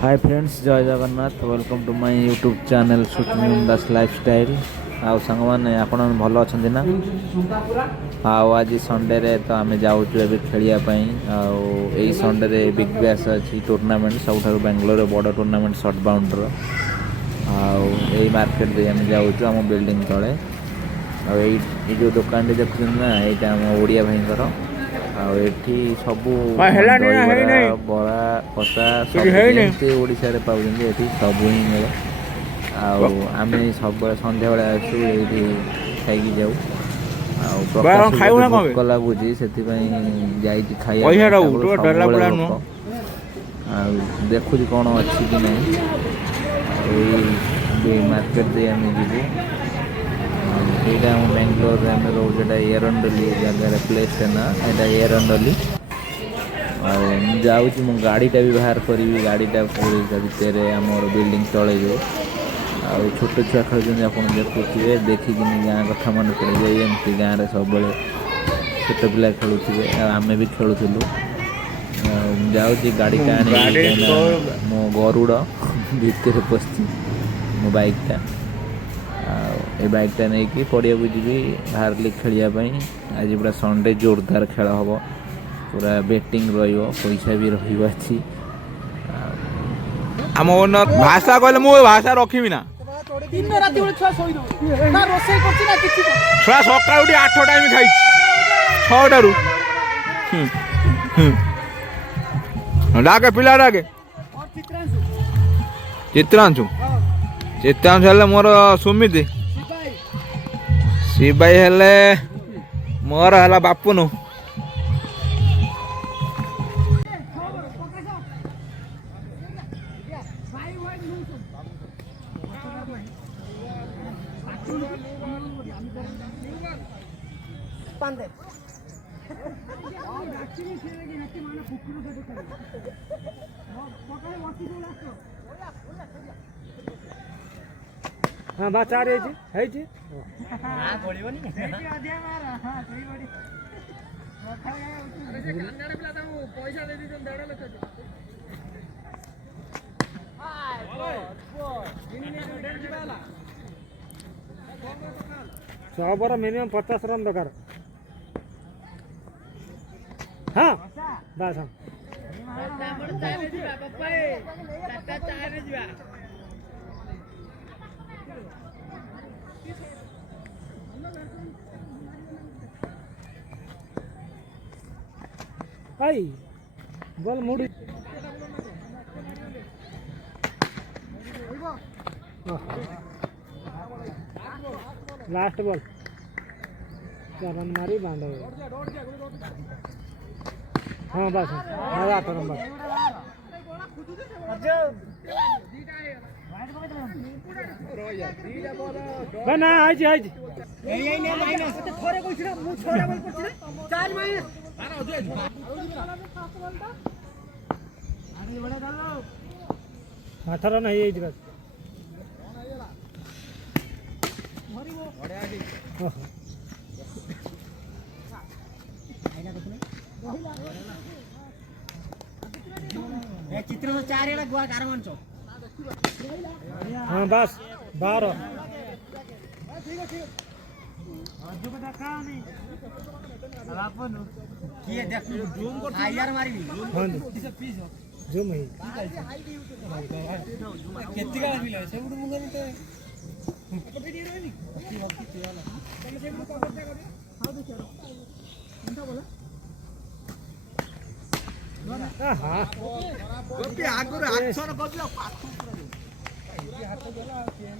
Hi friends, Jai Jagannath. Welcome to my YouTube channel Suchin Das lifestyle. आउ सांग मैंने आपण भल अच्छा ना। आउ आज संडे रे तो आम जाऊँ खेलियापाई। आई संडे रे बिग बैश अच्छी टूर्नामेंट सब बेंगलोर बड़ टूर्नामेंट शॉर्ट बाउंडर। आई मार्केट दे आम जाऊँ आम बिल्डिंग तले। जो दुकान देखुं ना, यहाँ आम ओडिया भाई आठी सबू दहीबरा बरा कषा सब जमी ओडिशा रे पाउछन्ति एठी सबू ही मिले। आम सब संध्या बेले आसू ये खाई जाऊ। प्रकाश भोक लगुच से खाई लोक देखु कौन अच्छी कि नहीं मार्केट दे आम जीवु। यहाँ हम बेंगलोर में आम रोज एरंडली जगह प्लेस ना यहाँ एरंडली। जाऊँ मो गाड़ीटा भी बाहर करी गाड़ीटा भितर आम बिल्डिंग तले जो छोट छुआ खेल आप देखुए देखिक गाँ कथा मन पड़े एमती गाँव में सब छोट पिला खेलुवे आम भी खेलुलु। जाऊँगी गाड़ी मो गरुड़ भितर पशि मो बाइकटा ए बाइकटा नहीं कि पड़िया को जी बाहर खेलियापाई। आज पूरा संडे जोरदार खेल हम पूरा बेटिंग पैसा भी रही। आम भाषा कहले मु भाषा रखी ना छुआ सका 8 टाइम खाई 6 डाके पिला डाके चित्रांशु चित्रांशु हेले मोर सुमिति शिवाई हेले मोर हेला बापुनु। हाँ बा 4 है जी हां पड़िबनी अधिया मार हां सही बड़ी कन्नड़ पिला ताऊ पैसा दे दी 1.5 लाख दे हाय बस इन्ने डेढ़ जिबाला 100 पर मिनिमम 50 रन दरकार। हाँ बस हाँ आई बॉल मुड़ी लास्ट बॉल 4 रन मारी बांध। हाँ बस हाँ 8 रन बस ना आज आज नहीं नहीं माइनस थोड़े कोई छिरा मु 6 बॉल पड़छि 4 माइनस आगे बड़े डालो 8 रन है बस चित्र तो 4 एला गुआ कार मानचो। हाँ बस 12 ठीक है जो बता का नहीं अब आपन किए देख जूम कर आईआर मारबी हाँ किसे पीस जूम है केती का मिले से बुड मुंगन ते वीडियो रहनी की बात की वाला चलो से बुड कवर कर हां दे चलो उनका बोला हाँ गोपी आगुर एक्शन करलो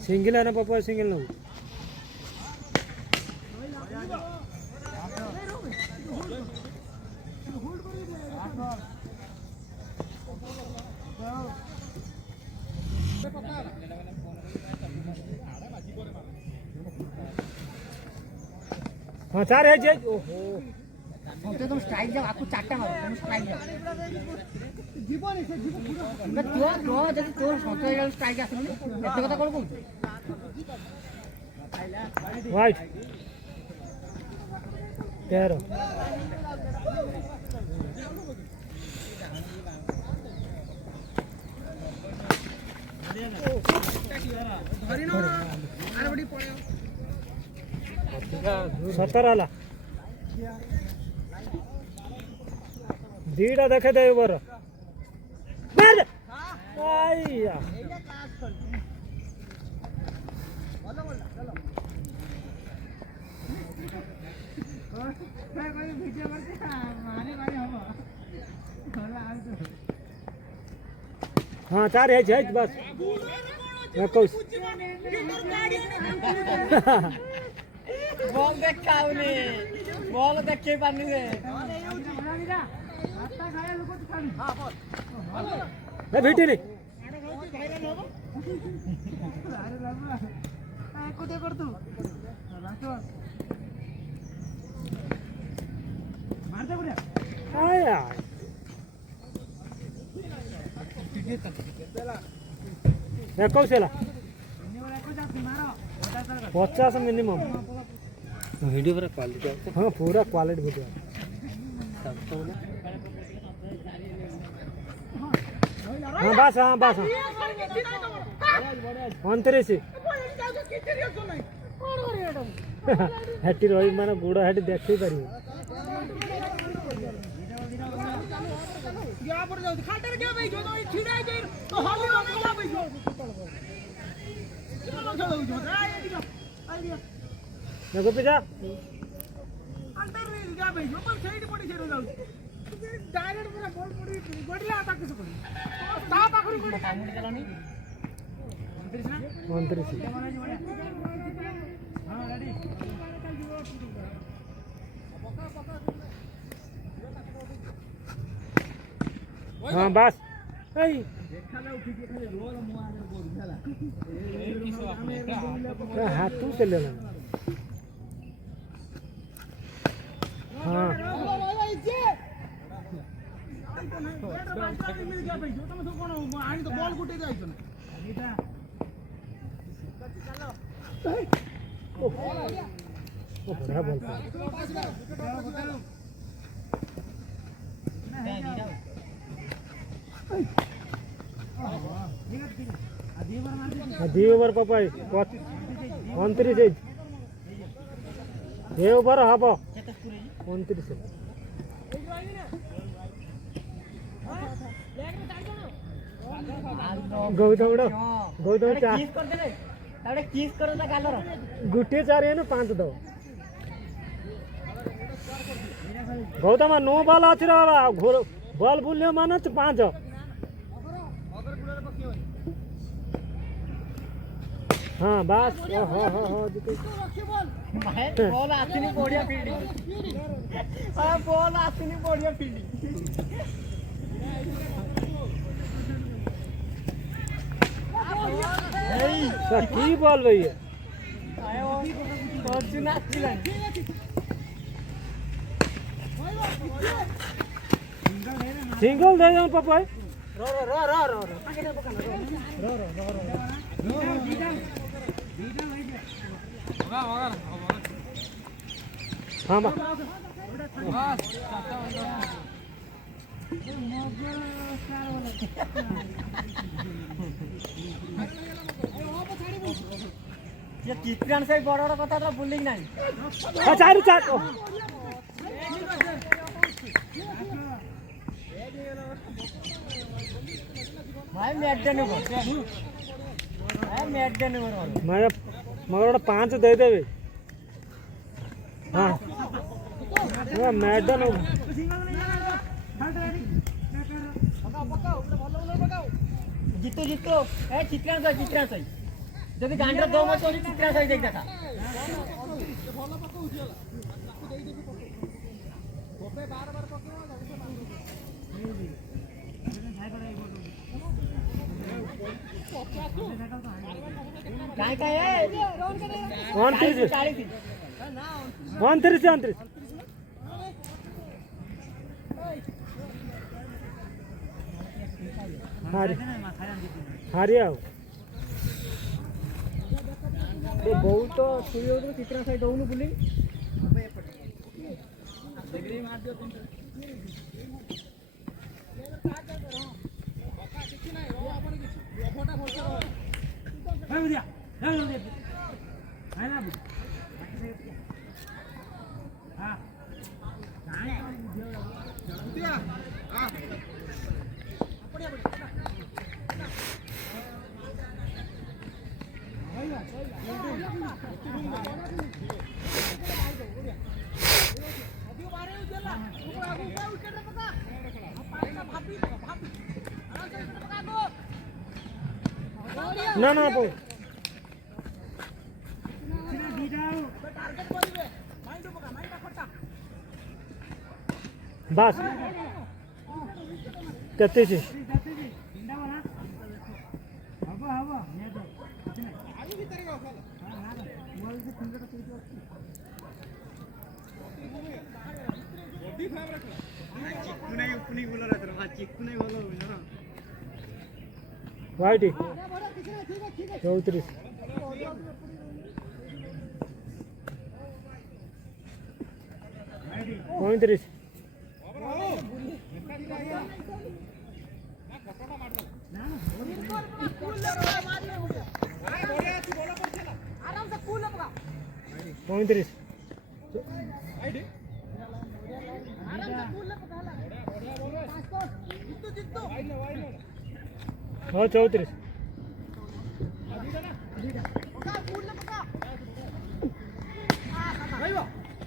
सिंगल है ना पापा सिंगल ना हाँ 4 है जी। ओहो तुम स्ट्राइक जाओ आपको 4टा मारो तुम स्ट्राइक जाओ जीवन से जीवन तो जब तो सतो जाओ स्ट्राइक आसुनी एते कथा कोन कहू वाइट 13 सतर आला दीटा देखे दे बर आइया हाँ चार है बस 21 बॉल देखाउनी बॉल देखे पानी रे ए भेटी नहीं आया 21 ହେଲା 50 मिनिमम वीडियो पूरा क्वालिटी है हाँ पूरा क्वालिटी वीडियो हाँ बस हाँ 29 हेटी रही माने गुड़ हेटी देखी पारि देखो पिजा हाँ बस हाथ से लेना हाँ बढ़िया बॉल दी ओवर पापाई 29 ये ओवर हब 29 गौतम गुटे 4 है 5 दो गौतम 9 बॉल अच्छी बॉल बुल्ले मान 5 हाँ बस बॉल आसनी बढ़िया फील्डिंग बॉल आसनी बढ़िया फील्डिंग की बॉल भैया सिंगल दे दो पापा हाँ बा किसान से बड़ बड़ कथा तो बुलिंग ना चार चार भाई मैडन मगर गोटे 5 दे देवे हाँ मैडन जीतो जीतो ए चित्रा सही जब गांडर 2 मैच होली चित्रा सही देख था काय है 29 हारी आओ बहुत सूर्य चित्रा सही दौनु बुली मार दियो ନା ନା ପଉ ବାସ୍ 33 वाइट 34 35 35 हाँ 34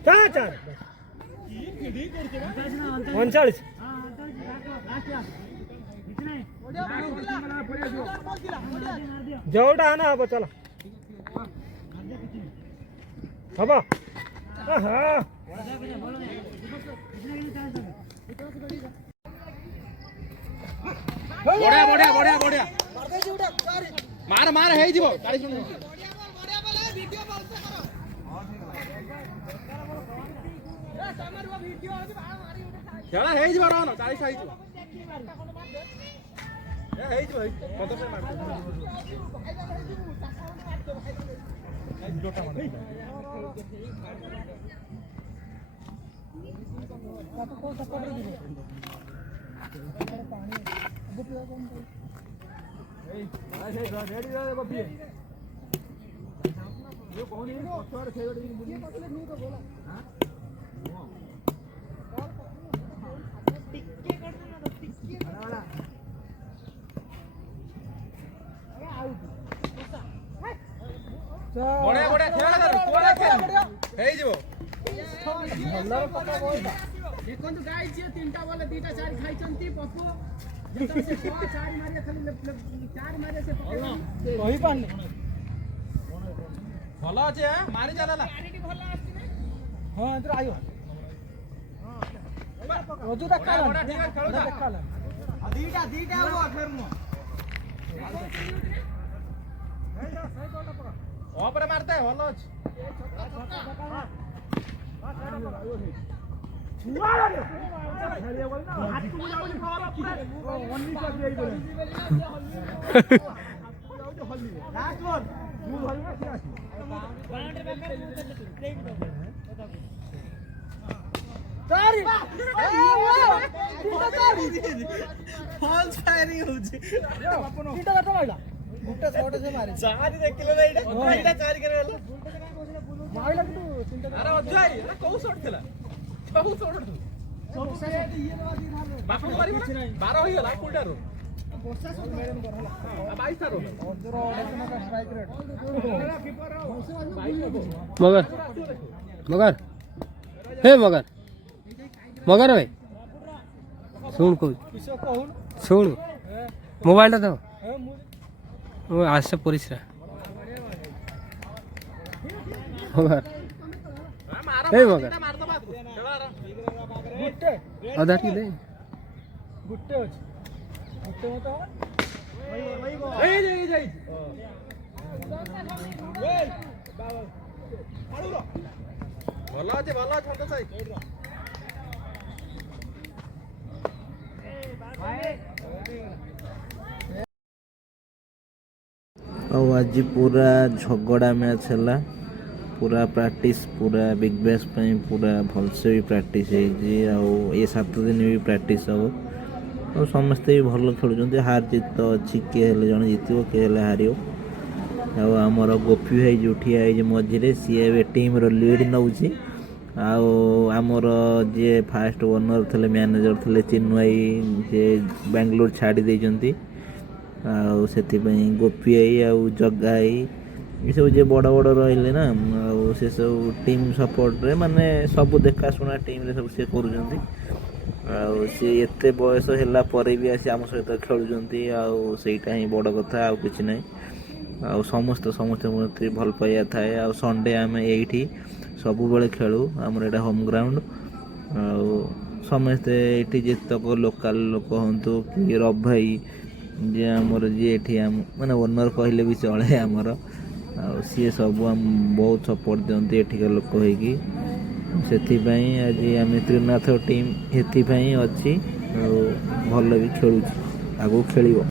चार 39 जोड़ा आना हब चल हब हाँ ବଢିଆ ବଢିଆ ବଢିଆ ବଢିଆ ମାର ମାର ହେଇଯିବ 40 ମିନିଟ୍ ଖେଳ ହେଇଯିବ ରହନ 40 ହେଇଯିବ ହେଇଯିବ ବଢିଆ ବଢିଆ ଖେଳ ହେଇଯିବ ଦେଖନ୍ତୁ ଗାଈ ଝିଅ 3ଟା ବଲେ 2ଟା 4 ଖାଇଛନ୍ତି ପପୁ ଯେତେବେଳେ ସେ 4 ମାରିଆ ଖାଲି 4 ମାରିଆ ସେ କହି ପାରୁନି ଭଲ ଅଛି ମାରି ଚାଲଲା ଭଲ ଆସିଛି ହଁ ଏଥର ଆଇବ ରଜୁ ଦେଖାଲା ଦେଖାଲା 2ଟା ହବ ଫେର ମୁଁ ଓପରେ ମାରତେ ଭଲ ଅଛି ଚାରି ଦେଖିଲେ ନା ଏଇଟା ଚାରି କେରେ ହେଲା ମାଇଲା କିନ୍ତୁ ଆରେ ଅଜୟ ଏଟା କୋଉ ସଟ ଥିଲା କୋଉ ସଟ ବାପୁ ମାରିବ 12 ହେଇଗଲା ଫୁଲଟାରୁ ବର୍ଷା ସଟ 22 ଟାରୁ ସ୍ଟ୍ରାଇକ୍ ରେଟ୍ मगर मगर हे मगर मगर भाई शुण कह शुण मोबाइल तो आज से परिश्रा मगर हे मगर अधा की दे गुट्टे अछि गुट्टे मत ଭଲ ଅଛି ସନ୍ତୋଷ ଆଉ ଆଜି ପୁରା ଝଗଡ଼ା ମ୍ୟାଚ୍ ହେଲା पूरा प्रैक्टिस पूरा बिग बैश पूरा भलसे भी प्रैक्टिस है आउ ये 7 दिन भी प्रैक्टिस हम और समस्ते भी भल खेलुं हार जीत तो अच्छी किए जन जीत किए हार ଆଉ ଆମର ଗୋପୀ ଭାଇ ଯେଉଁ ଠିଆ ହେଇଛି ମଝିରେ ସିଏ ଏବେ ଟିମ୍ର ଲିଡ୍ ନେଉଛି। ଆଉ ଆମର ଯିଏ ଫାଷ୍ଟ ଓନର୍ ଥିଲେ ମ୍ୟାନେଜର୍ ଥିଲେ ଚିନ୍ମୟ ଭାଇ ସେ ବାଙ୍ଗାଲୋର ଛାଡ଼ି ଦେଇଛନ୍ତି। ଆଉ ସେଥିପାଇଁ ଗୋପୀ ଭାଇ ଆଉ ଜଗା ଭାଇ ଏସବୁ ଯିଏ ବଡ଼ ବଡ଼ ରହିଲେ ନା ଆଉ ସେସବୁ ଟିମ୍ ସପୋର୍ଟରେ ମାନେ ସବୁ ଦେଖାଶୁଣା ଟିମ୍ରେ ସବୁ ସିଏ କରୁଛନ୍ତି। ଆଉ ସିଏ ଏତେ ବୟସ ହେଲା ପରେ ବି ଆସି ଆମ ସହିତ ଖେଳୁଛନ୍ତି ଆଉ ସେଇଟା ହିଁ ବଡ଼ କଥା ଆଉ କିଛି ନାହିଁ। ଆଉ ସମସ୍ତଙ୍କ ପ୍ରତି ଭଲ ପାଇବା ଥାଏ। ଆଉ ସଣ୍ଡେ ଆମେ ଏଇଠି ସବୁବେଳେ ଖେଳୁ, ଆମର ଏଇଟା ହୋମ୍ ଗ୍ରାଉଣ୍ଡ। ଆଉ ସମସ୍ତେ ଏଇଠି ଯେତେକ ଲୋକାଲ ଲୋକ ହୁଅନ୍ତୁ କି ରବ ଭାଇ ଯିଏ ଆମର ଯିଏ ଏଠି ମାନେ ଓନର୍ କହିଲେ ବି ଚଳେ ଆମର, ଆଉ ସିଏ ସବୁ ବହୁତ ସପୋର୍ଟ ଦିଅନ୍ତି ଏଠିକା ଲୋକ ହେଇକି। ସେଥିପାଇଁ ଆଜି ଆମେ ତ୍ରିନାଥ ଟିମ୍ ସେଥିପାଇଁ ଅଛି ଆଉ ଭଲ ବି ଖେଳୁଛି, ଆଗକୁ ଖେଳିବ।